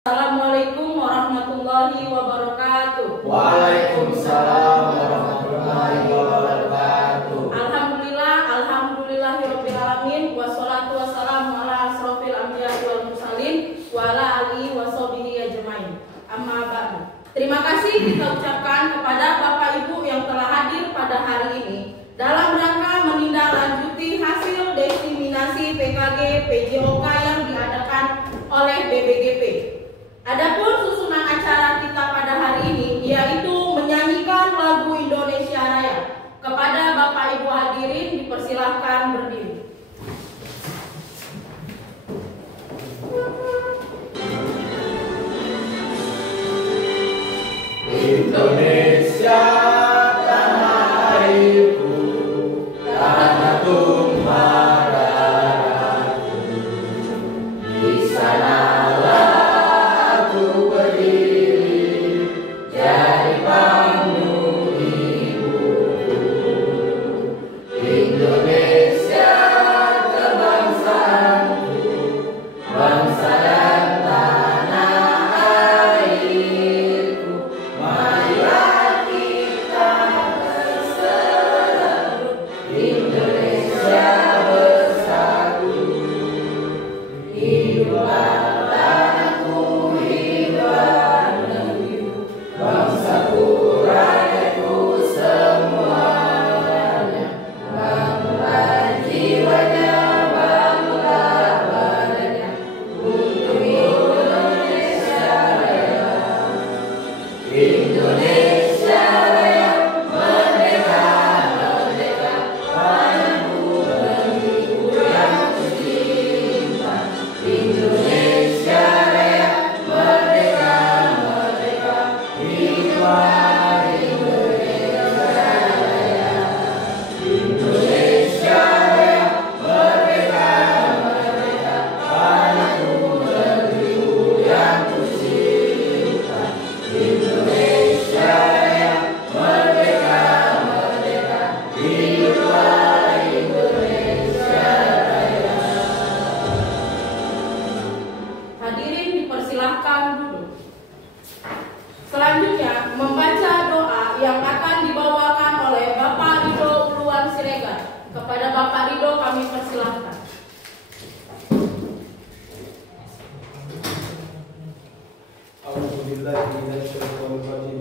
Assalamualaikum warahmatullahi wabarakatuh. Waalaikumsalam warahmatullahi wabarakatuh. Alhamdulillahirabbil alamin wassalatu wassalamu ala asrofil anbiya'i wal mursalin wa ala alihi washabihi ajmain. Amma ba'du. Terima kasih kita ucapkan kepada Bapak Ibu yang telah hadir pada hari ini dalam rangka menindaklanjuti hasil diseminasi PKG PJOK yang diadakan oleh BBGP. Adapun susunan acara kita pada hari ini yaitu menyanyikan lagu Indonesia Raya. Kepada Bapak Ibu hadirin dipersilahkan berdiri. Indonesia tanah airku, tanah tumpah darahku. Di sanalah aku berdiri, jadi panggung ibuku. Indonesia kebangsaanku, bangsa dan tanah airku. Marilah kita berseru, Indonesia bersatu. Hiduplah tanahku, hiduplah negeriku, bangsaku, rakyatku semuanya. Bangunlah jiwanya, bangunlah badannya untuk Indonesia Raya. Indonesia Raya, merdeka, merdeka, padaku negeriku yang kucinta. Indonesia Raya, merdeka, merdeka, hiduplah Indonesia Raya. Indonesia Raya, merdeka, merdeka, padaku negeriku yang kucinta. Indonesia Raya, merdeka, merdeka, hiduplah Indonesia Raya. Hadirin dipersilahkan duduk. Selanjutnya membaca doa yang akan dibawakan oleh Bapak Ridho Uluwan Siregar. Kepada Bapak Ridho kami persilahkan. A'udzubillahiminasyaitonirrajim.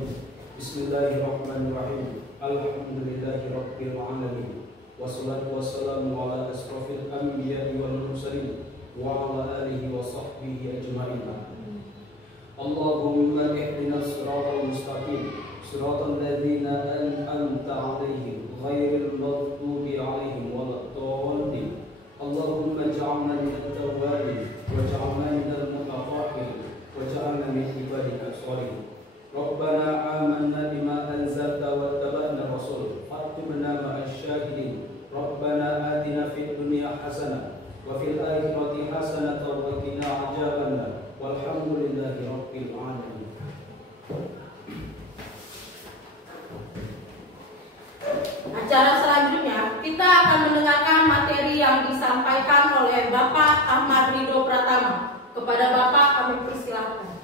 Bismillahirrahmanirrahim. Alhamdulillahirabbil alamin. Wassalatu wassalamu ala asrofil anbiya'i wal mursalin wa ala alihi wa sahbihi ajma'in. Allahumma ihdinas siratal mustaqim, siratal ladzina an'amta 'alaihim, ghairil maghdubi 'alaihim waladdallin. Allahumma ij'alna minat tawwabin waj'alna minal mutatahhirin waj'alna min ibadika sholihin. Rabbana amanna bima anzalta wattaba'na rasul faktubna ma'asy syahidin. Rabbana atina fid dunya hasanah wa fil akhirati hasanah wa qina adzabannar. Walhamdulillahi rabbil alamin. Acara selanjutnya kita akan mendengarkan materi yang disampaikan oleh Bapak Ahmad Ridho Pratama. Kepada Bapak kami persilahkan.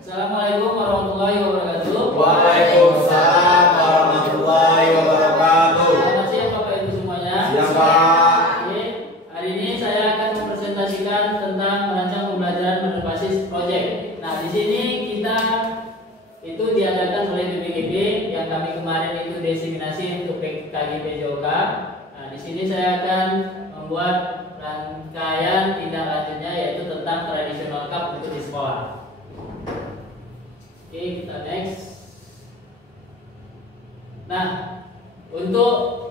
Assalamualaikum warahmatullahi wabarakatuh. Waalaikumsalam warahmatullahi wabarakatuh. Selamat siang Bapak Ibu semuanya. Siang, Pak. Oke, hari ini saya akan mempresentasikan tentang merancang pembelajaran berbasis proyek. Nah, di sini kita itu diadakan oleh BBGP yang kami kemarin itu diseminasi untuk PKG PJOK. Nah, di sini saya akan membuat rangkaian tindak lanjutnya yaitu tentang traditional cup untuk di sekolah. Oke, kita next. Nah, untuk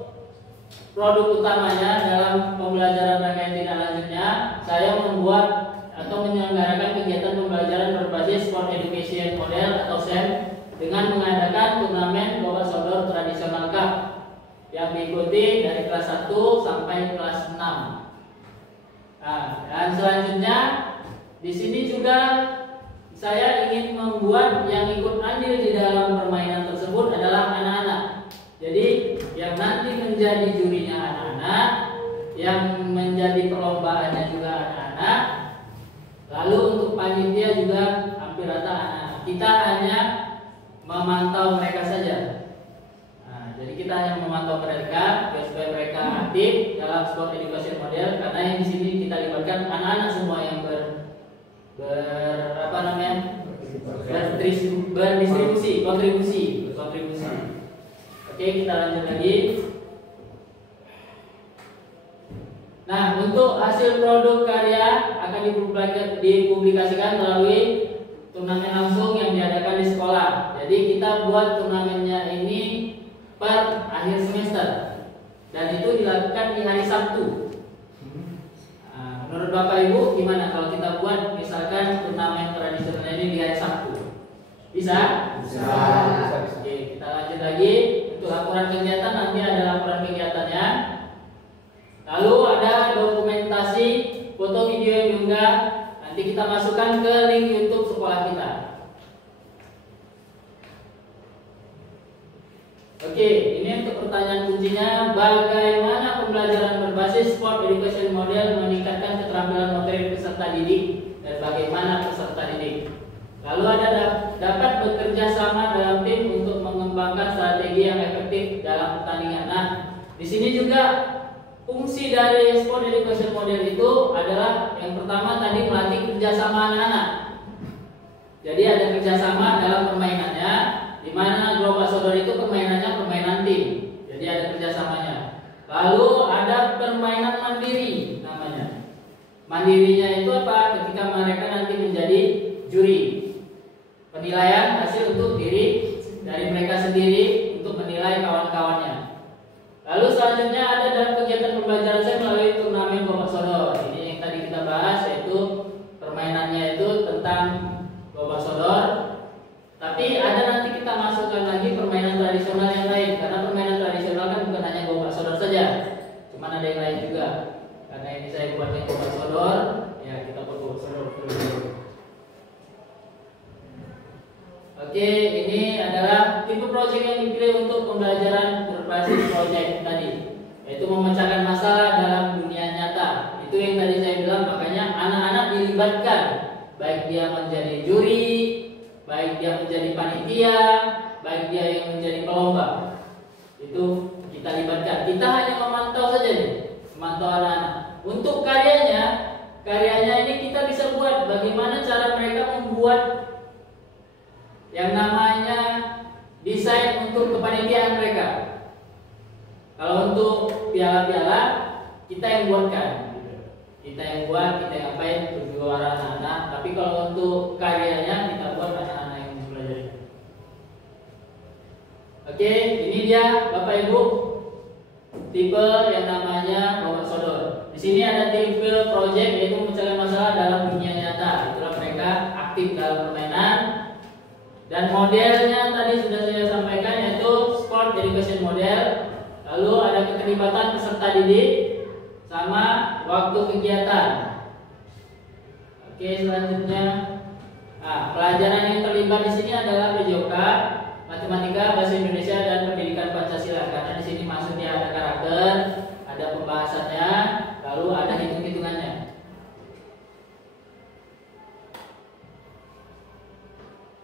produk utamanya dalam pembelajaran rangkaian tindak lanjutnya, saya membuat atau menyelenggarakan kegiatan pembelajaran berbasis Sport Education Model atau SEM dengan mengadakan turnamen bola sodor tradisional cup yang diikuti dari kelas 1 sampai kelas 6. Nah, dan selanjutnya di sini juga saya ingin membuat yang ikut andil di dalam permainan tersebut adalah anak-anak. Jadi yang nanti menjadi jurinya anak-anak, yang menjadi perlombaannya juga anak-anak. Lalu untuk panitia juga hampir rata anak. Kita hanya memantau mereka saja. Nah, jadi kita hanya memantau mereka supaya mereka aktif dalam sport education model, karena yang di sini kita libatkan anak-anak semua yang berdistribusi, kontribusi. Oke, kita lanjut lagi. Nah, untuk hasil produk karya akan dipublikasikan melalui turnamen langsung yang diadakan di sekolah. Jadi kita buat turnamennya ini per akhir semester, dan itu dilakukan di hari Sabtu. Nah, menurut Bapak Ibu gimana kalau kita buat misalkan turnamen tradisional ini di hari Sabtu? Bisa? Bisa. Oke, kita lanjut lagi. Untuk laporan kegiatan nanti ada laporan kegiatannya. Lalu ada dokumentasi foto video yang diunggah, nanti kita masukkan ke link YouTube sekolah kita. Oke, ini untuk pertanyaan kuncinya, bagaimana pembelajaran berbasis sport education model meningkatkan keterampilan motorik peserta didik dan bagaimana peserta didik. Lalu ada dapat bekerja sama dalam tim untuk mengembangkan strategi yang efektif dalam pertandingan. Nah, di sini juga fungsi dari sport education model itu adalah yang pertama tadi melatih kerjasama anak-anak. Jadi ada kerjasama dalam permainannya, di mana Global Sodor itu permainannya permainan tim. Jadi ada kerjasamanya. Lalu ada permainan mandiri namanya. Mandirinya itu apa? Ketika mereka nanti menjadi juri. Penilaian hasil untuk diri dari mereka sendiri untuk menilai kawan-kawannya. Lalu selanjutnya ada dalam kegiatan pembelajaran saya melalui turnamen Global Sodor. Ini yang tadi kita bahas, yaitu permainannya itu tentang Global Sodor. Tapi ada nanti kita masukkan lagi permainan tradisional yang lain, karena permainan tradisional kan bukan hanya Global Sodor saja, cuman ada yang lain juga. Karena ini saya buatnya Global Sodor, ya kita buat Global Sodor dulu. Oke, ini adalah tipe proyek yang dipilih untuk pembelajaran berbasis proyek tadi, yaitu memecahkan masalah dalam dunia nyata. Itu yang tadi saya bilang, makanya anak-anak dilibatkan, baik dia menjadi juri, baik dia menjadi panitia, baik dia yang menjadi pelomba. Itu kita libatkan. Kita hanya memantau saja nih, memantau anak-anak. Untuk karyanya ini kita bisa buat bagaimana cara mereka membuat yang namanya desain untuk kepanitiaan mereka. Kalau untuk piala-piala kita yang buatkan, kita yang buat, kita yang ngapain untuk juara anak-anak. Tapi kalau untuk karyanya kita buat anak-anak yang belajar. Oke, ini dia Bapak Ibu tipe yang namanya Global Sodor. Di sini ada tipe project, yaitu memecahkan masalah dalam dunia nyata. Itulah mereka aktif dalam permainan. Dan modelnya tadi sudah saya sampaikan, yaitu sport education model. Lalu ada keterlibatan peserta didik sama waktu kegiatan. Oke, selanjutnya, pelajaran yang terlibat di sini adalah PJOK, matematika, bahasa Indonesia, dan pendidikan Pancasila. Karena di sini maksudnya ada karakter, ada pembahasannya, lalu ada hitung-hitungannya.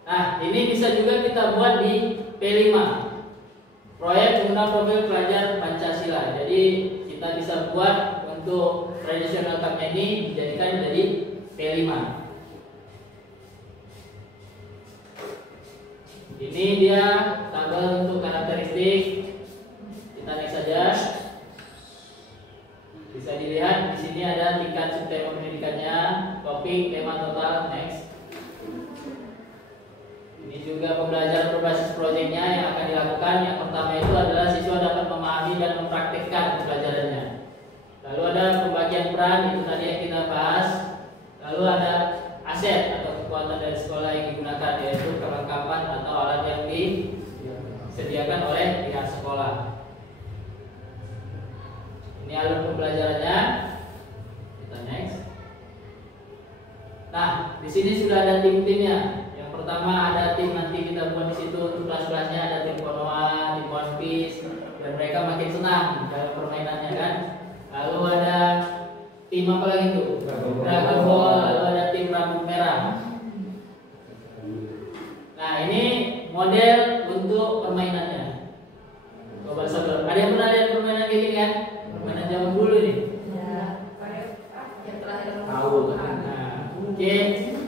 Nah, ini bisa juga kita buat di P5, proyek guna profil pelajar Pancasila. Jadi kita bisa buat untuk traditional cup-nya ini dijadikan jadi P5. Ini dia tabel untuk karakteristik. Kita next saja. Bisa dilihat di sini ada tingkat subtema pendidikannya, topik, tema total, next. Ini juga pembelajaran berbasis proyeknya yang akan dilakukan. Yang pertama itu adalah siswa dapat memahami dan mempraktikkan pelajarannya. Lalu ada pembagian peran, itu tadi yang kita bahas. Lalu ada aset atau kekuatan dari sekolah yang digunakan, yaitu perlengkapan atau alat yang disediakan oleh pihak sekolah. Ini alur pembelajarannya. Kita next. Nah, di sini sudah ada tim-timnya. Pertama ada tim, nanti kita buat di situ untuk kelas-kelasnya, ada tim Konoha, tim One Piece, dan mereka makin senang dalam permainannya kan. lalu ada tim apa lagi tuh? Dragon Ball, lalu ada tim rambut merah. Nah, ini model untuk permainannya. Coba saudara, ada yang pernah lihat permainan kayak gini kan? Permainan zaman dulu nih. Yang terakhir Tahu. Nah, oke,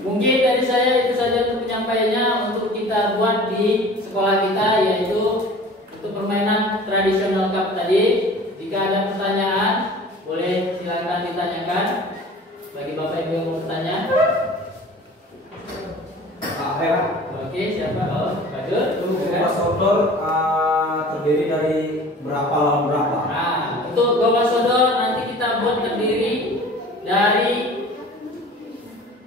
mungkin dari saya itu saja untuk penyampaiannya untuk kita buat di sekolah kita, yaitu untuk permainan tradisional cup tadi. Jika ada pertanyaan, boleh silakan ditanyakan. Bagi Bapak Ibu yang mau bertanya. Oke, siapa? Oh, Badut. Gobas Sodor terdiri dari berapa lawan berapa? Nah, untuk Gobas Sodor nanti kita buat terdiri dari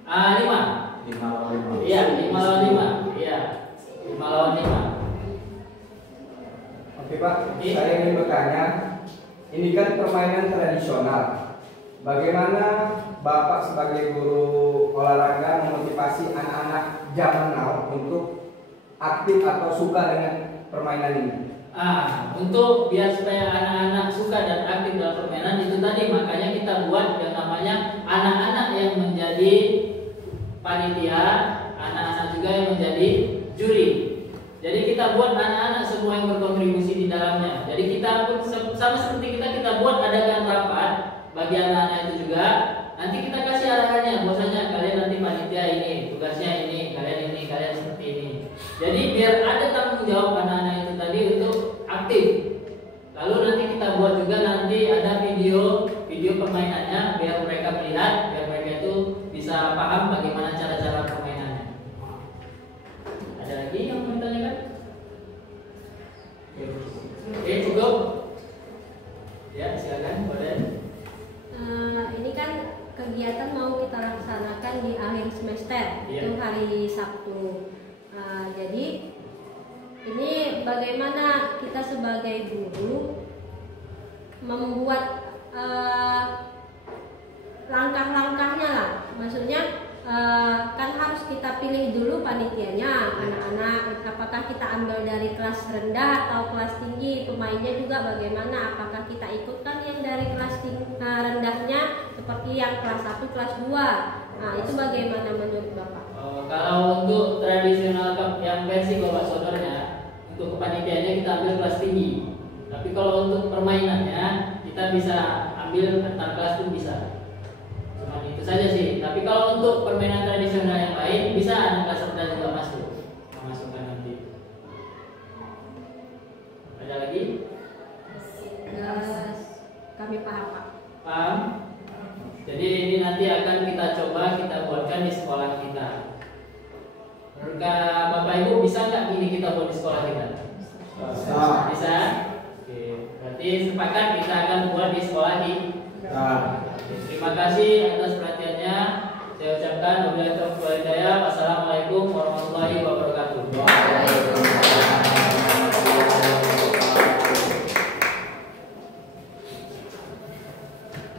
5. 5 lawan 5. Iya, 5 lawan 5. Iya, 5 lawan 5. Oke Pak, saya ingin bertanya, ini kan permainan tradisional. Bagaimana Bapak sebagai guru olahraga memotivasi anak-anak zaman now untuk aktif atau suka dengan permainan ini? Untuk biar supaya anak-anak suka dan aktif dalam permainan itu tadi, makanya kita buat yang namanya anak-anak yang menjadi panitia, anak-anak juga yang menjadi juri. Jadi kita buat anak-anak semua yang berkontribusi di dalamnya. Jadi kita pun sama seperti kita buat adakan rapat bagi anak-anak itu juga. Nanti kita kasih arahannya, bahwasanya kalian nanti panitia ini, tugasnya ini, kalian seperti ini. Jadi biar ada tanggung jawab anak-anak itu tadi untuk aktif. Lalu nanti kita buat juga nanti ada video permainannya biar mereka melihat, biar mereka itu bisa paham bagaimana cara-cara permainannya. Ada lagi yang mau ditanyakan? Oke, cukup. Ya, silakan, boleh. Ini kan kegiatan mau kita laksanakan di akhir semester, Iya. itu hari Sabtu. Jadi ini bagaimana kita sebagai guru membuat langkah-langkahnya lah. Maksudnya kan harus kita pilih dulu panitianya, anak-anak. Apakah kita ambil dari kelas rendah atau kelas tinggi? Pemainnya juga bagaimana? Apakah kita ikutkan yang dari kelas rendahnya seperti yang kelas 1, kelas 2? Nah, itu bagaimana menurut Bapak? Kalau untuk tradisional cup yang versi Gobas Sodornya, untuk kepanitiaannya kita ambil kelas tinggi. Tapi kalau untuk permainannya kita bisa ambil antar kelas pun bisa. Cuma itu saja sih. Tapi kalau untuk permainan tradisional yang lain bisa anak kelas rendah juga masukkan nanti. Ada lagi? Kami paham, Pak. Paham? Jadi ini nanti akan kita coba kita buatkan di sekolah kita. Menurut Bapak Ibu bisa nggak ini kita buat di sekolah kita? Bisa? Oke, berarti sepakat kita akan buat di sekolah kita. Terima kasih atas perhatiannya. Saya ucapkan wabillahi taufiq wal hidayah. Wassalamualaikum warahmatullahi wabarakatuh.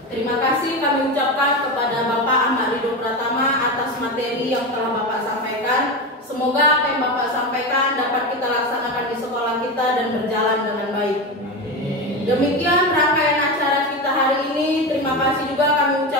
Terima kasih kami ucapkan kepada Bapak Ahmad Ridho Pratama atas materi yang telah Bapak sampaikan. Semoga apa yang Bapak sampaikan dapat kita laksanakan di sekolah kita dan berjalan dengan baik. Demikian rangkaian acara kita hari ini. Terima kasih juga kami ucapkan